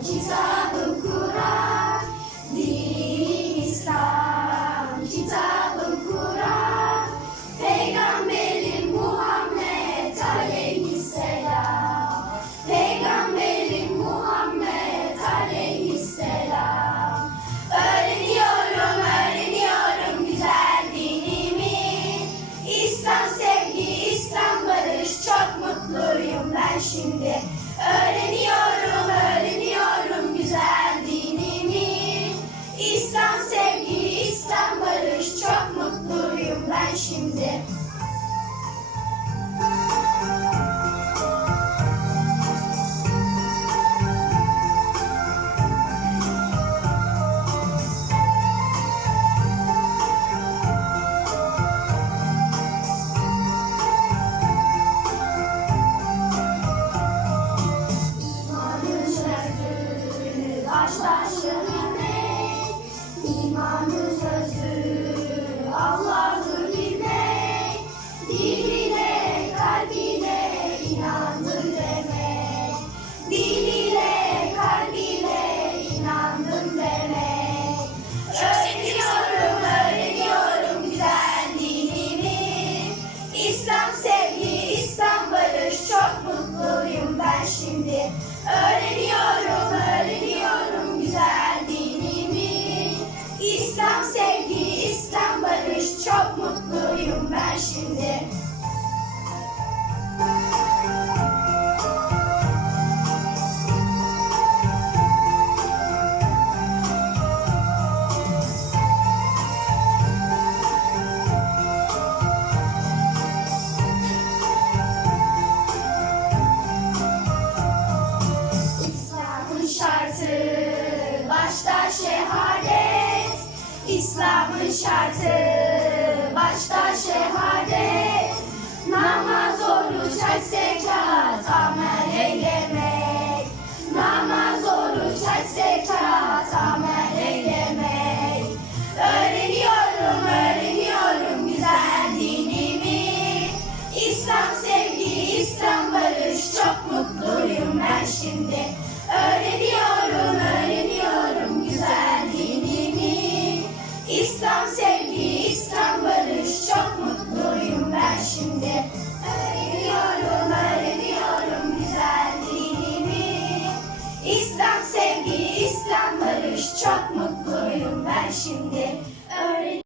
Jesus. Şimdi. İmanın inandım demek, diline kalbine inandım demek. Öğreniyorum, öğreniyorum güzel dinimi. İslam sevgi, İslam çok mutluyum ben şimdi. Öğreniyorum, öğreniyorum güzel dinimi. İslam sevgi, İslam çok mutluyum ben şimdi. Şehadet. İslam'ın şartı başta şehadet. Namaz, oruç, hac, zekat, amel eylemek Namaz, oruç, hac, zekat, amel eylemek Öğreniyorum, öğreniyorum güzel dinimi. İslam sevgi, İslam barış, çok mutluyum ben şimdi. İslam sevgi, İslam barış. Çok mutluyum ben şimdi. Öğreniyorum, öğreniyorum güzel dinimi. İslam sevgi, İslam barış. Çok mutluyum ben şimdi.